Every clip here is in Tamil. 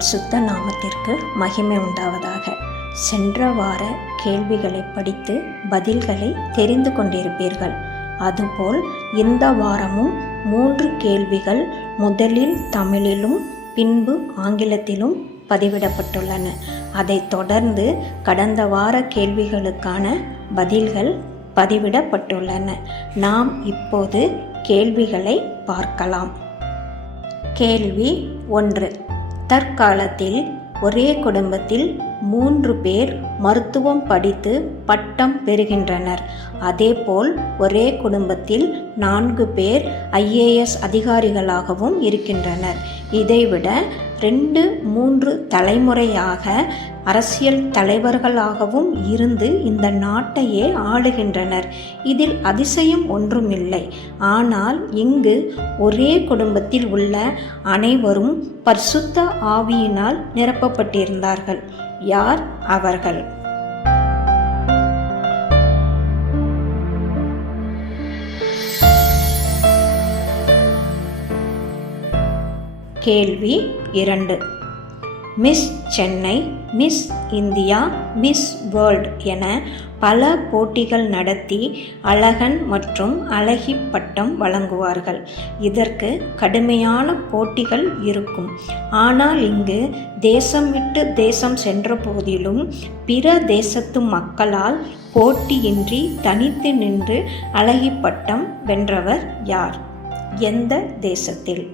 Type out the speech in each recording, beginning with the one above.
பரிசுத்த நாமத்திற்கு மகிமை உண்டாவதாக. சென்ற வார கேள்விகளை படித்து பதில்களை தெரிந்து கொண்டிருப்பீர்கள். அதுபோல் இந்த வாரமும் 3 கேள்விகள் முதலில் தமிழிலும் பின்பு ஆங்கிலத்திலும் பதிவிடப்பட்டுள்ளன. அதைத் தொடர்ந்து கடந்த வார கேள்விகளுக்கான பதில்கள் பதிவிடப்பட்டுள்ளன. நாம் இப்போது கேள்விகளை பார்க்கலாம். கேள்வி 1. தற்காலத்தில் ஒரே குடும்பத்தில் 3 பேர் மருத்துவம் படித்து பட்டம் பெறுகின்றனர். அதேபோல் ஒரே குடும்பத்தில் 4 பேர் IAS அதிகாரிகளாகவும் இருக்கின்றனர். இதைவிட 2-3 தலைமுறையாக அரசியல் தலைவர்களாகவும் இருந்து இந்த நாட்டையே ஆளுகின்றனர். இதில் அதிசயம் ஒன்றுமில்லை. ஆனால் இங்கு ஒரே குடும்பத்தில் உள்ள அனைவரும் பரிசுத்த ஆவியினால் நிரப்பப்பட்டிருந்தார்கள். யார் அவர்கள்? கேள்வி 2. Miss Chennai, miss India, miss world என பல போட்டிகள் நடத்தி அழகன் மற்றும் அழகி பட்டம் வழங்குவார்கள். இதற்கு கடுமையான போட்டிகள் இருக்கும். ஆனால் இங்கு தேசம் விட்டு தேசம் சென்ற போதிலும் பிற தேசத்து மக்களால் போட்டியின்றி தனித்து நின்று அழகி பட்டம் வென்றவர் யார்? எந்த தேசத்தில்?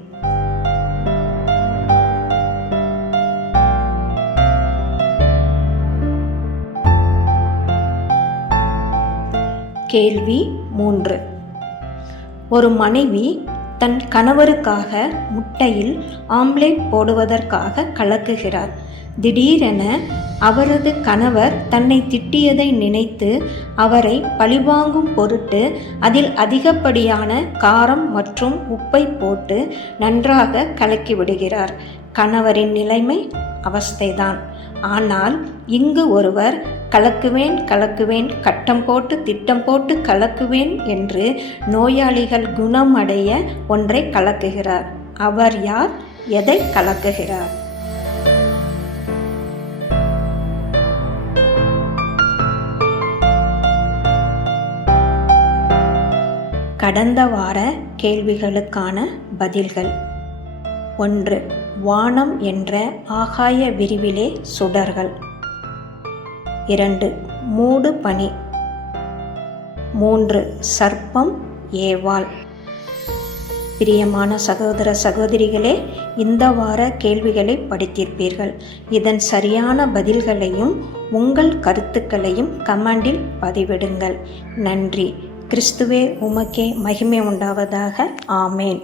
கேள்வி 3. ஒரு மனைவி தன் கணவருக்காக முட்டையில் ஆம்லேட் போடுவதற்காக கலக்குகிறார். திடீரென அவரது கணவர் தன்னை திட்டியதை நினைத்து அவரை பழிவாங்கும் பொருட்டு அதில் அதிகப்படியான காரம் மற்றும் உப்பை போட்டு நன்றாக கலக்கிவிடுகிறார். கணவரின் நிலைமை அவஸ்தைதான். ஆனால் இங்கு ஒருவர் கலக்குவேன், கட்டம் போட்டு திட்டம் போட்டு கலக்குவேன் என்று நோயாளிகள் குணமடைய ஒன்றை கலக்குகிறார். அவர் யார்? எதை கலக்குகிறார்? கடந்த வார கேள்விகளுக்கான பதில்கள். 1. வானம் என்ற ஆகாய விரிவிலே சுடர்கள். 2. மூடு பனி. 3. சர்ப்பம் ஏவாள். பிரியமான சகோதர சகோதரிகளே, இந்த வார கேள்விகளை படித்திருப்பீர்கள். இதன் சரியான பதில்களையும் உங்கள் கருத்துக்களையும் கமெண்டில் பதிவிடுங்கள். நன்றி. கிறிஸ்துவே உமக்கே மகிமை உண்டாவதாக. ஆமேன்.